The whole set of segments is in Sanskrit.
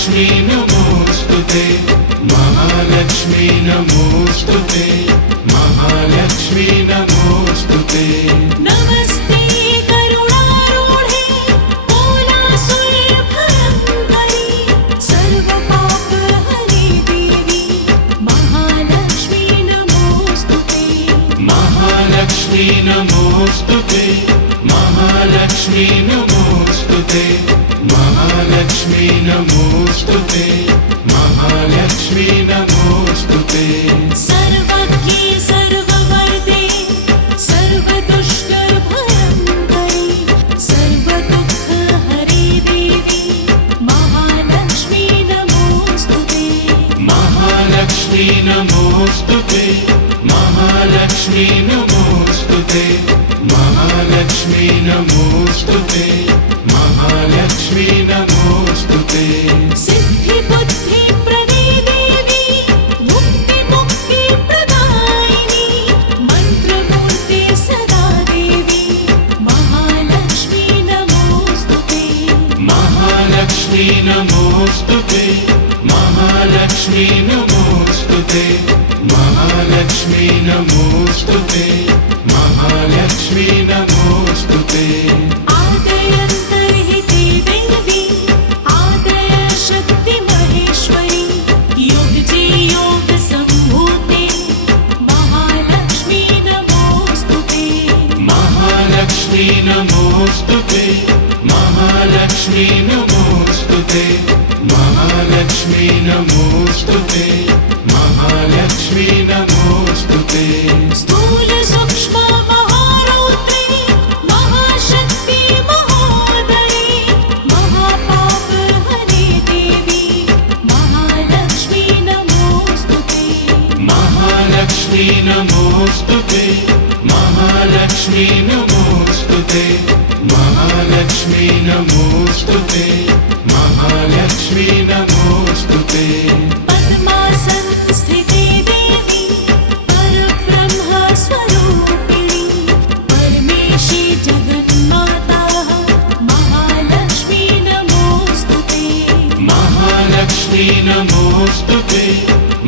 महालक्ष्मी नमोस्तुते महालक्ष्मी नमोस्तुते महालक्ष्मी नमोस्तुते नमस्ते करुणारूढे कोलासुरभयङ्करी सर्वपापहरे देवी महालक्ष्मी नमोस्तुते महालक्ष्मी नमोस्तुते महालक्ष्मी नमोस्तुते महालक्ष्मी नमोस्तुते महालक्ष्मी नमोस्तुते सर्वज्ञे सर्ववरदे सर्वदुष्टभयङ्करी सर्वदुःखहरे देवी महालक्ष्मी नमोस्तुते महालक्ष्मी नमोस्तुते महालक्ष्मी नमोस्तुते महालक्ष्मी नमोस्तुते महालक्ष्मी नमोस्तुते सिद्धिबुद्धिप्रदे देवी मुक्तिमुक्तिप्रदायिनी मन्त्रमूर्ते सदा देवी महालक्ष्मी नमोस्तुते महालक्ष्मी नमोस्तुते महालक्ष्मी नमोस्तुते महालक्ष्मी नमोस्तुते महालक्ष्मी नमोस्तुते आदयन्तर्हिते देवी आदय शक्ति महेश्वरी योगजे योगसम्भूते महालक्ष्मी नमोस्तुते महालक्ष्मी नमोस्तुते महालक्ष्मी नमोस्तुते महालक्ष्मी नमोस्तुते महालक्ष्मी नमोस्तुते स्थूल सूक्ष्म महारौद्रे महाशक्ति महोदरे महापापहरे देवी महालक्ष्मी नमोस्तुते महालक्ष्मी नमोस्तुते महालक्ष्मी नमोस्तुते महालक्ष्मी नमोस्तुते महालक्ष्मी नमोस्तुते पद्मासनस्थिते देवी परब्रह्मस्वरूपिणी परमेशी जगन्माता महालक्ष्मी नमोस्तुते महालक्ष्मी नमोस्तुते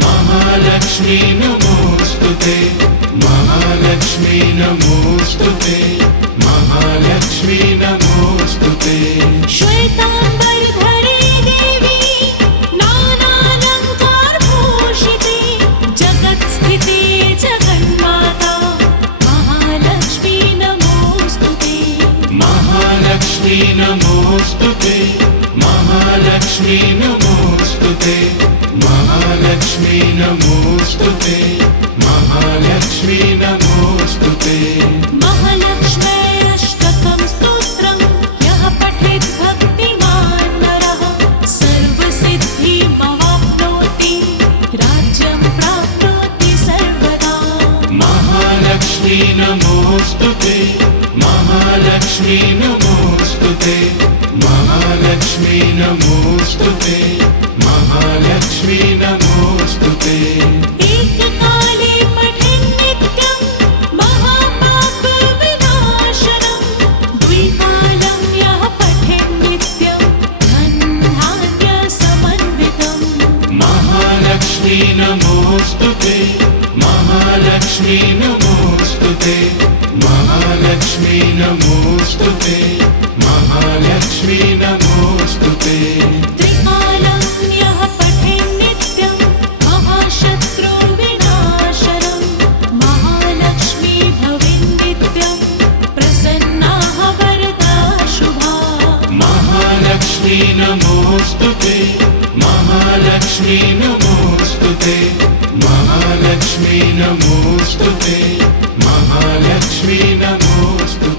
महालक्ष्मी नमोस्तुते महालक्ष्मी नमोस्तुते महालक्ष्मी नमोस्तुते श्वेताम्बरधरे देवी नानालङ्कारभूषिते जगत्स्थिते जगन्माता महालक्ष्मी नमोस्तुते महालक्ष्मी नमोस्तुते महालक्ष्मी नमोस्तुते महालक्ष्मी नमोस्तुते महालक्ष्मी नमोस्तुते महालक्ष्म्यष्टकं स्तोत्रं यः पठेत् भक्तिमान् नरः सर्वसिद्धिमवाप्नोति राज्यं प्राप्नोति सर्वदा महालक्ष्मी नमोस्तुते महालक्ष्मी नमोस्तुते महालक्ष्मी नमोस्तुते महालक्ष्मी नमोस्तुते एककाले पठेन् नित्यं महापापविनाशनं द्विकालं यः पठेन् नित्यं धनधान्यसमन्वितम् महालक्ष्मी नमोस्तुते महालक्ष्मी नमोस्तुते महालक्ष्मी नमोस्तुते महालक्ष्मी नमोस्तुते त्रिकालं यः पठेन् नित्यं महाशत्रुविनाशनं महालक्ष्मी भवेन् नित्यं प्रसन्नाः वरदा शुभा महालक्ष्मी नमोस्तुते महालक्ष्मी नमोस्तुते महालक्ष्मी नमोस्तुते महालक्ष्मी नमोस्तुते